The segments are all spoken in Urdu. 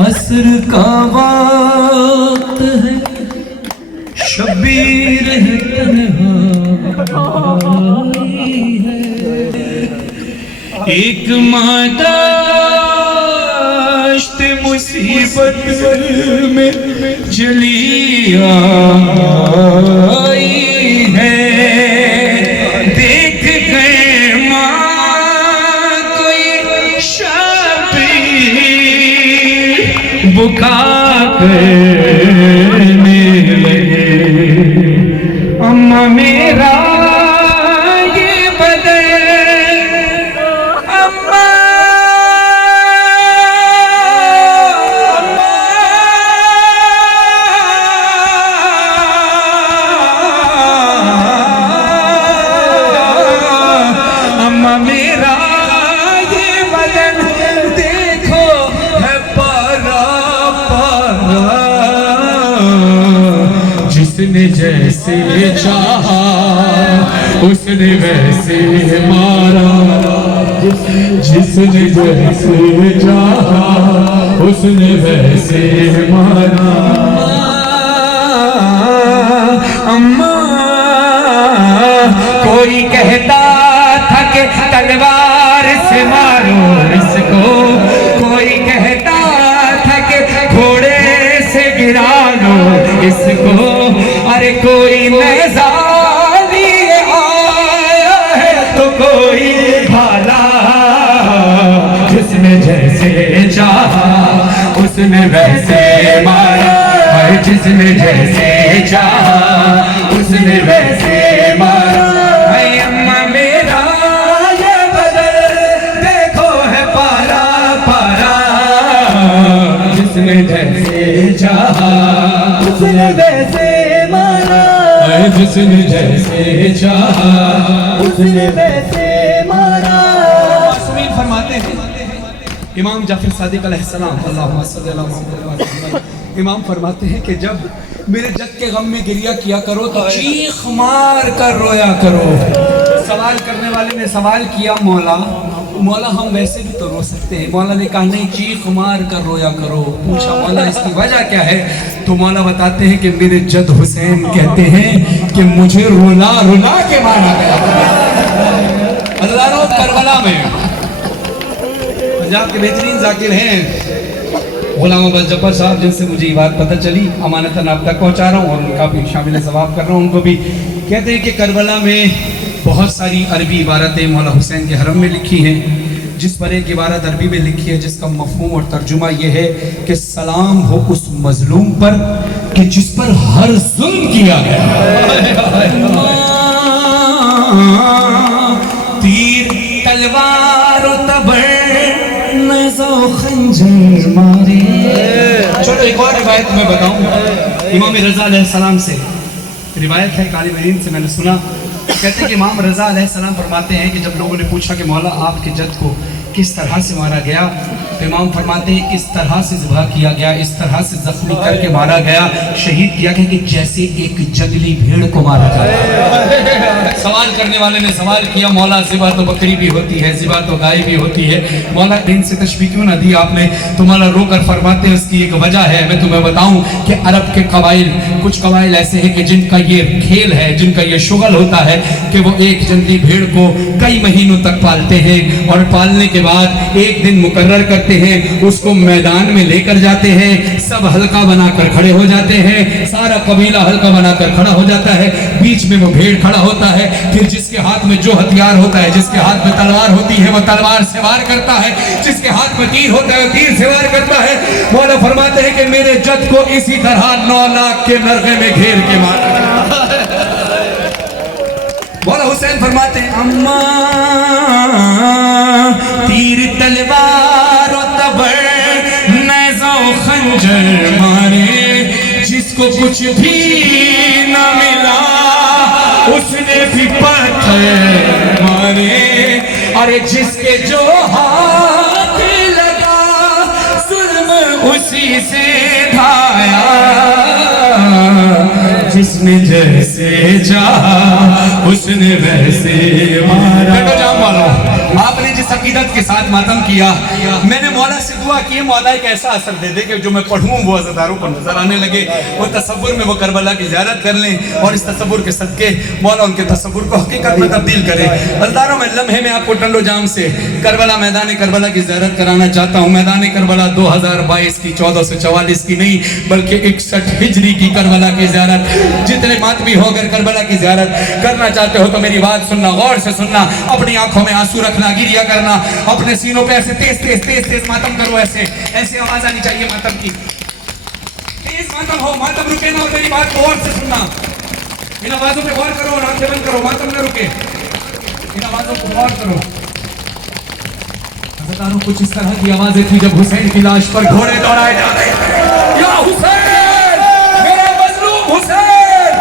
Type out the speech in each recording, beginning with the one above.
عصر کا وقت ہے، شبیر ہے تنہائی ہے، ایک ماداشت مصیبت میں چلی آئی ہے، دیکھ گئے ماں کوئی شبیر بکا کرنے لگے، اماں میرا یہ بدن، اماں میرا یہ بدن دیکھو ہے پارا پارا، جس نے جیسے چاہا اس نے ویسے مارا، جس نے جیسے چاہا اس نے ویسے مارا، اماں کوئی کہتا تھا کہ تلوار سے مارو اس کو، کوئی کہتا تھا کہ گھوڑے سے گرا لو اس کو، ارے کوئی نیزہ لیے آیا ہے تو کوئی بھالا، جس نے جیسے چاہا اس نے ویسے مارا، جس نے جیسے چاہا اس نے ویسے مارا، اے اماں میرا یہ بدن دیکھو ہے پارا پارا، جس نے جیسے چاہا اس نے ویسے مارا، جس نے جیسے چاہا اس نے ویسے مارا۔ معصومین فرماتے ہیں، امام جعفر صادق علیہ السلام اللہم صلی اللہ علیہ وسلم، امام فرماتے ہیں کہ جب میرے جد کے غم میں گریہ کیا کرو تو چیخ مار کر رویا کرو۔ سوال کرنے والے نے سوال کیا، مولا ہم ویسے بھی تو رو سکتے ہیں، مولا نے کہا نہیں چیخ مار کر رویا کرو۔ پوچھا مولا اس کی وجہ کیا ہے؟ تو مولا بتاتے ہیں کہ میرے جد حسین کہتے ہیں کہ مجھے رولا رولا کے مارا گیا۔ اللہ روز کربلا میں پنجاب کے بہترین ذاکر ہیں غلام عباس جبار صاحب، جن سے مجھے یہ بات پتہ چلی، امانتاً آپ تک پہنچا رہا ہوں اور ان کا بھی شامل ثواب کر رہا ہوں۔ ان کو بھی کہتے ہیں کہ کربلا میں بہت ساری عربی عبارتیں مولا حسین کے حرم میں لکھی ہیں، جس پر ایک عبارت عربی میں لکھی ہے جس کا مفہوم اور ترجمہ یہ ہے کہ سلام ہو اس مظلوم پر کہ جس پر ہر ظلم کیا گیا، تیر تلوار و تبر نیزہ و خنجر مارے۔ چھوٹو ایک اور روایت میں بتاؤں، امام رضا علیہ السلام سے روایت ہے، قاری مرین سے میں نے سنا، کہتے ہیں کہ امام رضا علیہ السلام فرماتے ہیں کہ جب لوگوں نے پوچھا کہ مولا آپ کے جد کو کس طرح سے مارا گیا، تو امام فرماتے ہیں اس طرح سے ذبح کیا گیا، اس طرح سے زخمی کر کے مارا گیا، شہید کیا گیا کہ جیسے ایک جنگلی بھیڑ کو مارا جاتا ہے۔ سوال کرنے والے نے سوال کیا، مولا ذبح تو بکری بھی ہوتی ہے، ذبح تو گائے بھی ہوتی ہے، مولا دین سے تشبیہ کیوں نہ دی آپ نے؟ تو مولا رو کر فرماتے ہیں اس کی ایک وجہ ہے، میں تمہیں بتاؤں کہ عرب کے قبائل، کچھ قبائل ایسے ہیں کہ جن کا یہ کھیل ہے، جن کا یہ شغل ہوتا ہے کہ وہ ایک جنگلی بھیڑ کو کئی مہینوں تک پالتے ہیں، اور پالنے کے بعد ایک دن مقرر کرتے ہیں، اس کو میدان میں لے کر جاتے ہیں، سب حلقہ بنا کر کھڑے ہو جاتے ہیں، سارا قبیلہ حلقہ بنا کر کھڑا ہو جاتا ہے، بیچ میں وہ بھیڑ کھڑا ہوتا ہے، پھر جس کے ہاتھ میں جو ہتھیار ہوتا ہے، جس کے ہاتھ میں تلوار ہوتی ہے وہ تلوار سے وار کرتا ہے، جس کے ہاتھ میں تیر ہوتا ہے وہ تیر سے وار کرتا ہے۔ مولا فرماتے ہیں کہ میرے جد کو اسی طرح 9 لاکھ کے نرغے میں گھیر کے مارا۔ مولا حسین فرماتے ہیں اماں تیر تلوار و تبر نیزہ و خنجر مارے، جس کو کچھ بھی نہ ملا اس نے بھی پتھر مارے، اور جس کے جو ہاتھ لگا ظلم اسی سے دھایا، جس نے جیسے چاہا اس نے ویسے مارا۔ آپ نے جس عقیدت کے ساتھ ماتم کیا، میں نے مولا سے دعا کی مولا ایک ایسا اثر دے دے کہ جو میں پڑھوں وہ عزاداروں کو نظر آنے لگے، وہ تصور میں وہ کربلا کی زیارت کر لیں، اور اس تصور کے صدقے مولا ان کے تصور کو حقیقت میں تبدیل کرے۔ عزاداروں میں لمحے میں آپ کو ٹنڈو جام سے کربلا، میدان کربلا کی زیارت کرانا چاہتا ہوں۔ میدان کربلا 2022 کی 1444 کی نہیں بلکہ 61 ہجری کی کربلا کی زیارت۔ جتنے ماتمی ہو کر کربلا کی زیارت کرنا چاہتے ہو تو میری بات سننا، غور سے سننا، اپنی آنکھوں میں آنسو رکھنا، گریہ کرنا، اپنے سینوں پہ ایسے تیز تیز تیز تیز ماتم کرو، ایسے آواز آنی چاہیے ماتم کی، تیز ماتم ہو، ماتم رکے نہ، اور میری بات غور سے سننا، ان آوازوں پہ غور کرو اور آنکھیں بند کرو، ماتم نہ رکے، ان آوازوں کو غور کرو۔ حضرتانوں کچھ اس طرح کی آوازیں تھی جب حسین کی لاش پر گھوڑے دوڑائے جا رہے تھے۔ یا حسین، میرے مظلوم حسین،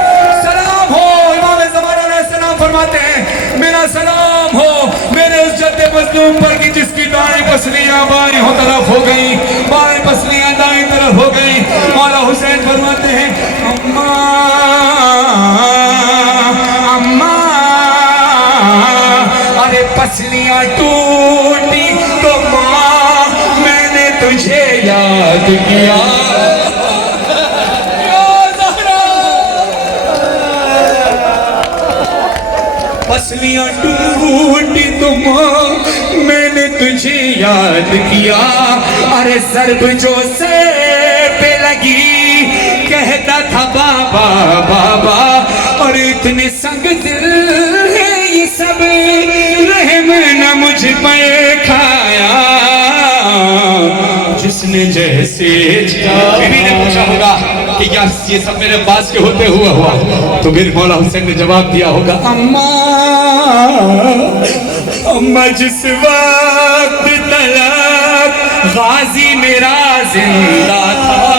سلام ہو۔ امام زمان علیہ السلام فرماتے ہیں میرا سلام ہو میرے اس جد مظلوم پر کی جس کی دائیں پسلیاں بائیں طرف ہو گئی، بائیں پسلیاں دائیں طرف ہو گئی۔ مولا حسین فرماتے ہیں اماں ارے پسلیاں ٹوٹی تو ماں میں نے تجھے یاد کیا۔ پسلیاں ٹوٹی تو ماں میں نے تجھے یاد کیا، ارے ضرب جو سر پہ لگی کہتا تھا بابا بابا، اور اتنے سنگ دل ہے یہ سب رحم نہ مجھ پہ کھایا، جس نے جیسے بیوی نے پوچھا ہوگا کہ کیا یہ سب میرے پاس کے ہوتے ہوا ہوا، تو پھر مولا حسین نے جواب دیا ہوگا اماں جس وقت تلک غازی میرا زندہ تھا،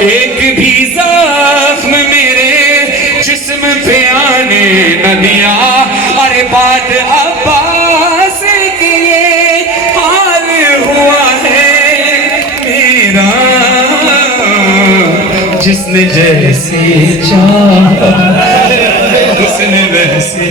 ایک بھی زخم میرے جسم پہ آنے نہ دیا، ارے بعد عباس کے یہ حال ہوا ہے میرا، جس نے جیسے چاہا اس نے ویسے